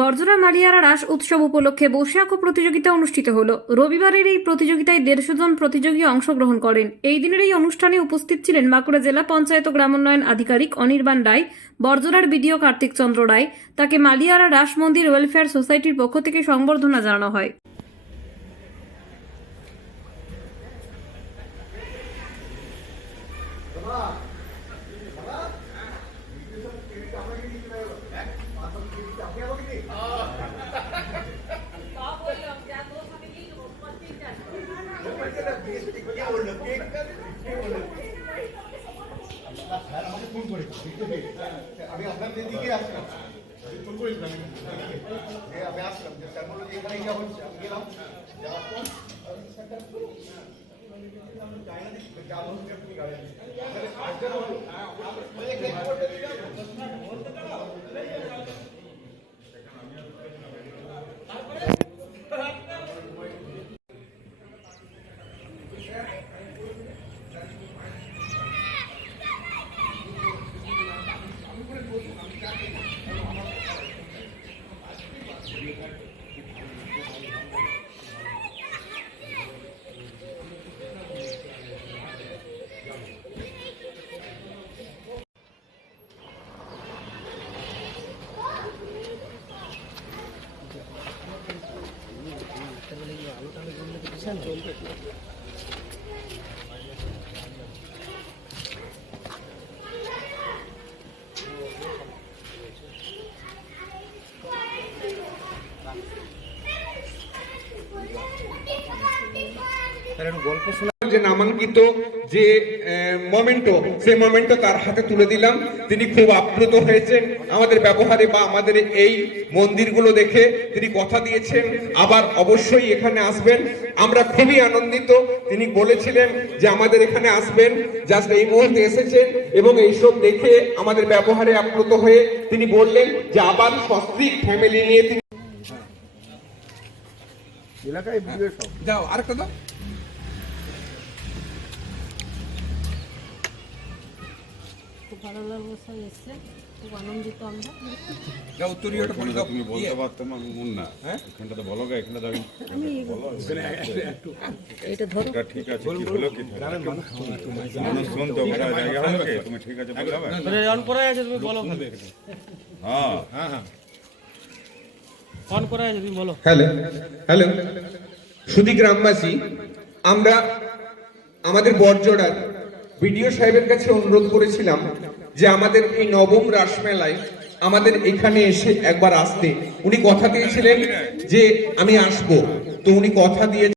বর্জরা মালিয়ারা রাস উৎসব উপলক্ষে বৈশাখ প্রতিযোগিতা অনুষ্ঠিত হলো। রবিবারের এই প্রতিযোগিতায় দেড়শো জন প্রতিযোগী অংশগ্রহণ করেন। এই দিনের এই অনুষ্ঠানে উপস্থিত ছিলেন বাঁকুড়া জেলা পঞ্চায়েত গ্রামোন্নয়ন আধিকারিক অনির্বাণ রায় বর্জরার বিডিও কার্তিক চন্দ্র রায়। তাকে মালিয়ারা রাস মন্দির ওয়েলফেয়ার সোসাইটির পক্ষ থেকে সংবর্ধনা জানানো হয়। আমি আপনার দিকে আসলাম আমি ফোন করেছিলাম হ্যাঁ আমি আসলাম যে তার বলল যে এখানে যা হচ্ছে আমি গেলাম যাওয়ার পর বুঝছেন গল্প শোনা যে নামাঙ্কিত যে মোমেন্টো সেই মোমেন্টো তার হাতে তুলে দিলাম। তিনি খুব আপ্লুত হয়েছেন আমাদের ব্যবহারে বা আমাদের এই মন্দিরগুলো দেখে। তিনি কথা দিয়েছেন আবার অবশ্যই এখানে আসবেন। আমরা খুবই আনন্দিত। তিনি বলেছিলেন যে আমাদের এখানে আসবেন জাস্ট এই মুহূর্তে এসেছেন এবং এইসব দেখে আমাদের ব্যবহারে আপ্লুত হয়ে তিনি বললেন যে আবার সস্ত্রীক ফ্যামিলি নিয়ে তিনি এলাকায় যাও আরেকটা দাও। খুব ভালো লাগল এসছে খুব আনন্দিত আমরা। যাও উত্তরীয়টা তুমি বলতে পারতাম আমি মন না। হ্যাঁ? এখানটা তো বলো গা এখানটা তো আমি আমি এটা ধরো। ঠিক আছে কি হলো কি? মানুষ শুন তো ওটা জায়গা হবে কি? তুমি ঠিক আছে বলবে অন করা আছে তুমি বলো হ্যাঁ। অন করা আছে তুমি বলো। Hello hello. সুধী গ্রামবাসী আমরা আমাদের বরজোড়ার বিডিও সাহেবের কাছে অনুরোধ করেছিলাম যে আমাদের এই নবম রাসমেলায় আমাদের এখানে এসে একবার আসতে। উনি কথা দিয়েছিলেন যে আমি আসব। তো উনি কথা দিয়ে